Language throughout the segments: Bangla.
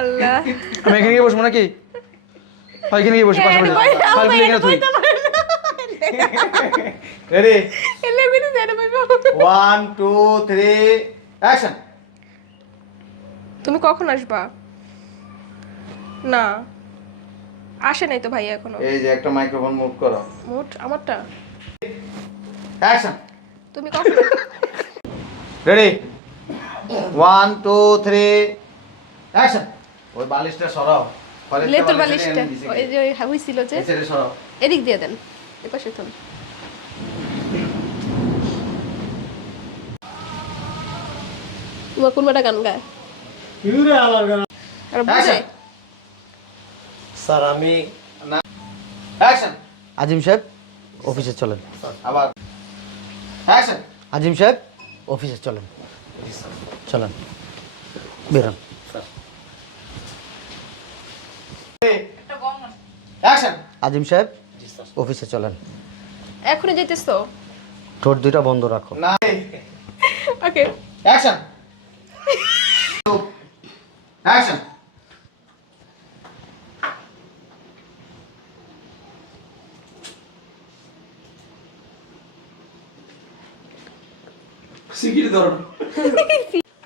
আল্লাহ। আমি এখানে গিয়ে বসবো নাকি? এখানে গিয়ে বসি পাশাপাশি ফাইল প্লে এখানে থুই। রেডি এলে ভাই অ্যাকশন তুমি কখন আসবা? না আসে নাই তো ভাই এখনও। এই যে একটা মাইক্রোফোন মুভ করো। মোট আমারটা? অ্যাকশন তুমি কখন ready one two three action ওই বালিশটা সরাও। লেতুর বালিশটা। ওই যে হইছিল যে? এদিক দিয়ে দেন। এপাশে তো তোমার কোন বেটা গান গায়? ইউরে আমার গান। আর বুঝে। স্যার আমি অ্যাকশন আজিম সাহেব অফিসে চলেন। আবার। অ্যাকশন আজিম সাহেব অফিসে চলেন। চলেন বেরোন। অ্যাকশন আজিম সাহেব অফিসে চলেন। এখনই যাইতেছো ঠোঁট দুইটা বন্ধ রাখো। না। ওকে অ্যাকশন অ্যাকশন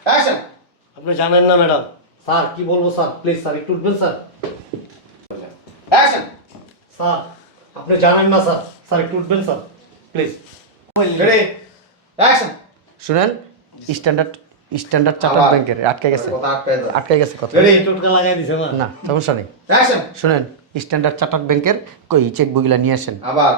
অ্যাকশন আপনি জানেন না ম্যাডাম। স্যার কি বলব স্যার? প্লিজ স্যার একটু উঠবেন স্যার। অ্যাকশন স্যার আপনি জানেন না স্যার। স্যার একটু উঠবেন স্যার। প্লিজ। রেডি অ্যাকশন শুনেন স্ট্যান্ডার্ড স্ট্যান্ডার্ড চার্টার্ড ব্যাংকের আটকে গেছে। আটকে গেছে। কথা। রেডি টোটকা লাগাই দিছে না না সমস্যা নেই। অ্যাকশন শুনেন স্ট্যান্ডার্ড চার্টার্ড ব্যাংকের কই চেক বইগুলা নিয়ে আসেন। আবার।